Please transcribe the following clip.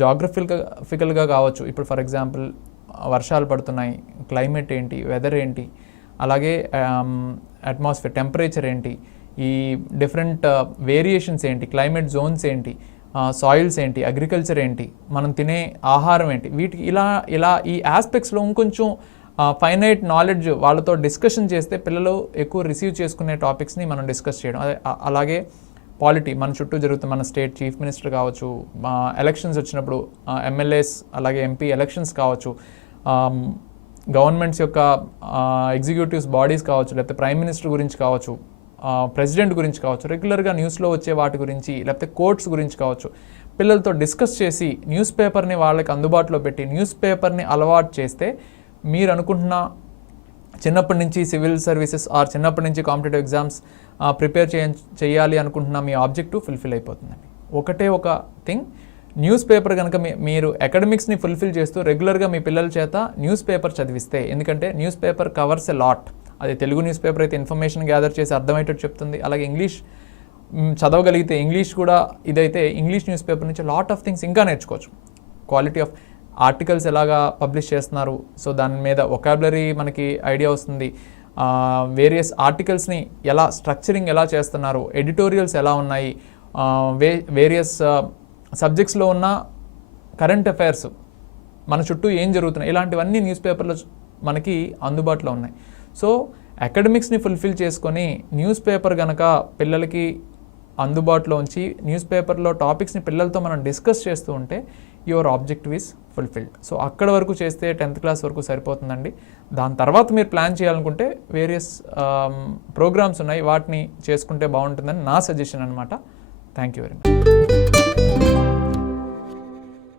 జాగ్రఫికల్గా కావచ్చు. ఇప్పుడు for example వర్షాలు పడుతున్నాయి, క్లైమేట్ ఏంటి, వెదర్ ఏంటి, అలాగే అట్మాస్ఫియర్ టెంపరేచర్ ఏంటి, ఈ డిఫరెంట్ వేరియేషన్స్ ఏంటి, క్లైమేట్ జోన్స్ ఏంటి, సాయిల్స్ ఏంటి, అగ్రికల్చర్ ఏంటి, మనం తినే ఆహారం ఏంటి, వీటికి ఇలా ఈ ఆస్పెక్ట్స్లో ఇంకొంచెం ఫైనైట్ నాలెడ్జ్ వాళ్ళతో డిస్కషన్ చేస్తే పిల్లలు ఎక్కువ రిసీవ్ చేసుకునే టాపిక్స్ని మనం డిస్కస్ చేయడం. అలాగే పాలిటీ, మన చుట్టూ జరుగుతున్న మన స్టేట్ చీఫ్ మినిస్టర్ కావచ్చు, ఎలక్షన్స్ వచ్చినప్పుడు ఎమ్మెల్యేస్ అలాగే ఎంపీ ఎలక్షన్స్ కావచ్చు, గవర్నమెంట్స్ యొక్క ఎగ్జిక్యూటివ్స్ బాడీస్ కావచ్చు, లేకపోతే ప్రైమ్ మినిస్టర్ గురించి కావచ్చు, ప్రెసిడెంట్ గురించి కావచ్చు, రెగ్యులర్గా న్యూస్లో వచ్చే వాటి గురించి, లేకపోతే కోర్ట్స్ గురించి కావచ్చు, పిల్లలతో డిస్కస్ చేసి న్యూస్ పేపర్ని వాళ్ళకి అందుబాటులో పెట్టి న్యూస్ పేపర్ని అలవాటు చేస్తే మీరు అనుకుంటున్న చిన్నప్పటి నుంచి సివిల్ సర్వీసెస్ చిన్నప్పటి నుంచి కాంపిటేటివ్ ఎగ్జామ్స్ ప్రిపేర్ చేయాలి అనుకుంటున్న మీ ఆబ్జెక్టివ్ ఫుల్ఫిల్ అయిపోతుందండి. ఒకటే ఒక థింగ్, న్యూస్ పేపర్ కనుక మీరు అకాడమిక్స్ని ఫుల్ఫిల్ చేస్తూ రెగ్యులర్గా మీ పిల్లల చేత న్యూస్ పేపర్ చదివిస్తే, ఎందుకంటే news paper covers a lot. అది తెలుగు న్యూస్ పేపర్ అయితే ఇన్ఫర్మేషన్ గ్యాదర్ చేసి అర్థమయ్యేటట్టు చెప్తుంది. అలాగే ఇంగ్లీష్ చదవగలిగితే ఇంగ్లీష్ కూడా ఇదైతే ఇంగ్లీష్ న్యూస్ పేపర్ నుంచి లాట్ ఆఫ్ థింగ్స్ ఇంకా నేర్చుకోవచ్చు. క్వాలిటీ ఆఫ్ ఆర్టికల్స్ ఎలాగా పబ్లిష్ చేస్తున్నారు, సో దాని మీద వొకాబులరీ మనకి ఐడియా వస్తుంది. వేరియస్ ఆర్టికల్స్ని స్ట్రక్చరింగ్ ఎలా చేస్తున్నారు, ఎడిటోరియల్స్ ఎలా ఉన్నాయి, వేరియస్ సబ్జెక్ట్స్లో ఉన్న కరెంట్ అఫైర్స్, మన చుట్టూ ఏం జరుగుతున్నాయి, ఇలాంటివన్నీ న్యూస్ పేపర్లో మనకి అందుబాటులో ఉన్నాయి. సో అకాడమిక్స్ని ఫుల్ఫిల్ చేసుకొని న్యూస్ పేపర్ కనుక పిల్లలకి అందుబాటులో ఉంచి న్యూస్ పేపర్లో టాపిక్స్ని పిల్లలతో మనం డిస్కస్ చేస్తూ ఉంటే your objective is fulfilled. So అక్కడ వరకు చేస్తే 10th క్లాస్ వరకు సరిపోతుందండి. దాని తర్వాత మీరు ప్లాన్ చేయాలనుకుంటే వేరియస్ ప్రోగ్రామ్స్ ఉన్నాయి, వాటిని చేసుకుంటే బాగుంటుందని నా సజెషన్ అనమాట. Thank you very much.